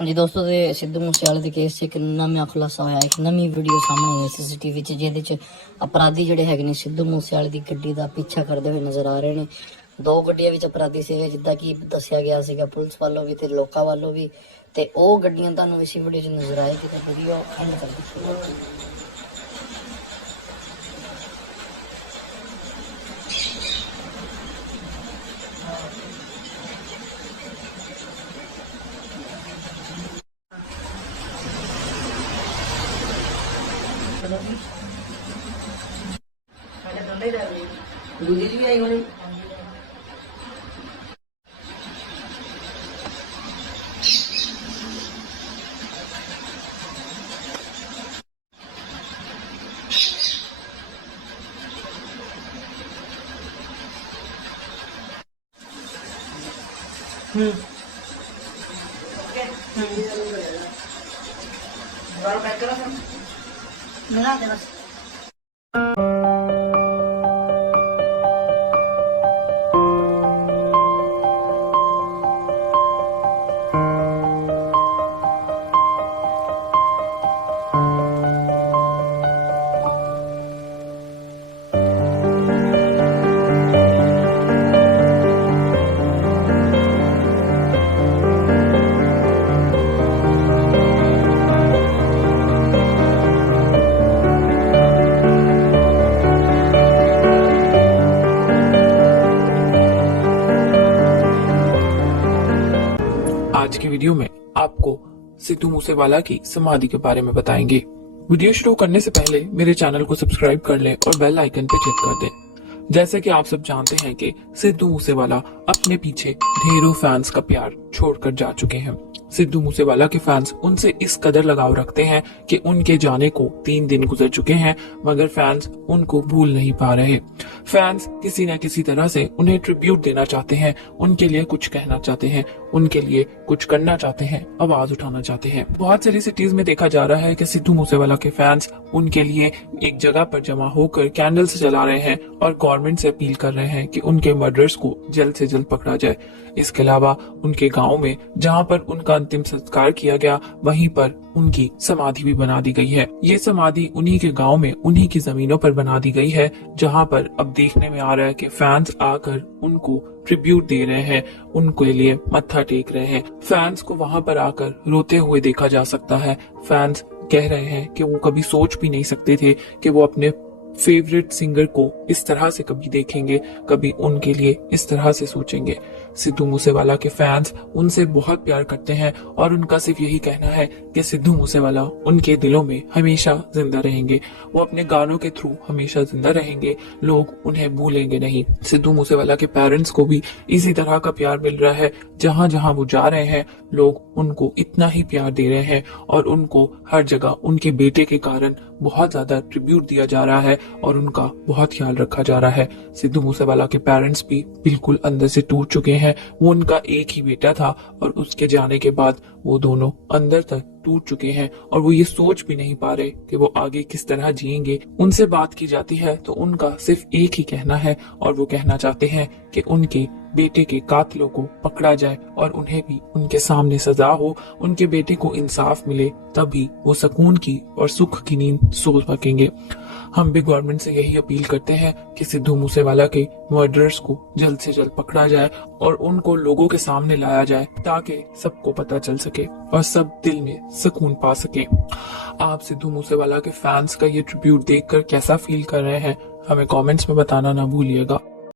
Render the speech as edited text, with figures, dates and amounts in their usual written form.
हाँ जी दोस्तों, ते सिद्धू मूसेवाले के केस 'ਚ एक नवां खुलासा होया। एक नवी वीडियो सामने आई CCTV 'ਚ, ਜਿਹਦੇ 'ਚ अपराधी ਜਿਹੜੇ ਹੈਗੇ ਨੇ ਸਿੱਧੂ ਮੂਸੇਵਾਲੇ ਦੀ ਗੱਡੀ ਦਾ ਪਿੱਛਾ ਕਰਦੇ ਹੋਏ ਨਜ਼ਰ ਆ ਰਹੇ ਨੇ। ਦੋ ਗੱਡੀਆਂ ਵਿੱਚ ਅਪਰਾਧੀ ਸੀਗੇ, ਜਿੱਦਾਂ ਕਿ ਦੱਸਿਆ ਗਿਆ ਸੀਗਾ ਪੁਲਿਸ ਵੱਲੋਂ ਵੀ ਤੇ ਲੋਕਾਂ ਵੱਲੋਂ ਵੀ। ਤੇ ਉਹ ਗੱਡੀਆਂ ਤੁਹਾਨੂੰ ਇਸ ਵੀਡੀਓ 'ਚ ਨਜ਼ਰ ਆਏਗੀ, ਤੇ ਵੀਡੀਓ ਐਂਡ ਤੱਕ ਦੇਖਿਓ। दूजी भी आई होनी। पैक करो सर, मिला दे बस। आज की वीडियो में आपको सिद्धू मूसेवाला की समाधि के बारे में बताएंगे। वीडियो शुरू करने से पहले मेरे चैनल को सब्सक्राइब कर लें और बेल आइकन पे क्लिक कर दें। जैसे कि आप सब जानते हैं कि सिद्धू मूसेवाला अपने पीछे ढेरों फैंस का प्यार छोड़कर जा चुके हैं। सिद्धू मूसेवाला के फैंस उनसे इस कदर लगाव रखते हैं कि उनके जाने को 3 दिन गुजर चुके हैं, मगर फैंस उनको भूल नहीं पा रहे। फैंस किसी न किसी तरह से उन्हें ट्रिब्यूट देना चाहते हैं, उनके लिए कुछ कहना चाहते हैं, उनके लिए कुछ करना चाहते हैं, आवाज उठाना चाहते हैं। बहुत सारी सिटीज में देखा जा रहा है कि सिद्धू मूसेवाला के फैंस उनके लिए एक जगह पर जमा होकर कैंडल्स जला रहे हैं और गवर्नमेंट से अपील कर रहे हैं कि उनके मर्डरर्स को जल्द से जल्द पकड़ा जाए। इसके अलावा उनके गांव में जहां पर उनका अंतिम संस्कार किया गया, वहीं पर उनकी समाधि भी बना दी गई है। ये समाधि उन्हीं के गांव में उन्हीं की जमीनों पर बना दी गई है, जहां पर अब देखने में आ रहा है कि फैंस आकर उनको ट्रिब्यूट दे रहे हैं, उनके लिए मत्था टेक रहे हैं। फैंस को वहां पर आकर रोते हुए देखा जा सकता है। फैंस कह रहे हैं कि वो कभी सोच भी नहीं सकते थे कि वो अपने फेवरेट सिंगर को इस तरह से कभी देखेंगे, कभी उनके लिए इस तरह से सोचेंगे। सिद्धू मूसेवाला के फैंस उनसे बहुत प्यार करते हैं और उनका सिर्फ यही कहना है कि सिद्धू मूसेवाला उनके दिलों में हमेशा जिंदा रहेंगे। वो अपने गानों के थ्रू हमेशा जिंदा रहेंगे, लोग उन्हें भूलेंगे नहीं। सिद्धू मूसेवाला के पेरेंट्स को भी इसी तरह का प्यार मिल रहा है। जहां जहां वो जा रहे हैं, लोग उनको इतना ही प्यार दे रहे हैं और उनको हर जगह उनके बेटे के कारण बहुत ज्यादा ट्रिब्यूट दिया जा रहा है और उनका बहुत ख्याल रखा जा रहा है। सिद्धू मूसेवाला के पेरेंट्स भी बिल्कुल अंदर से टूट चुके हैं। वो उनका एक ही बेटा था और उसके जाने के बाद वो दोनों अंदर तक टूट चुके हैं और वो ये सोच भी नहीं पा रहे कि वो आगे किस तरह जिएंगे। उनसे बात की जाती है तो उनका सिर्फ एक ही कहना है और वो कहना चाहते हैं कि उनके बेटे के कातिलों को पकड़ा जाए और उन्हें भी उनके सामने सजा हो, उनके बेटे को इंसाफ मिले, तभी वो सुकून की और सुख की नींद सो सकेंगे। हम भी गवर्नमेंट से यही अपील करते हैं कि सिद्धू मूसेवाला के मर्डरर्स को जल्द से जल्द पकड़ा जाए और उनको लोगों के सामने लाया जाए, ताकि सबको पता चल सके और सब दिल में सुकून पा सके। आप सिद्धू मूसेवाला के फैंस का ये ट्रिब्यूट देखकर कैसा फील कर रहे हैं, हमें कमेंट्स में बताना ना भूलिएगा।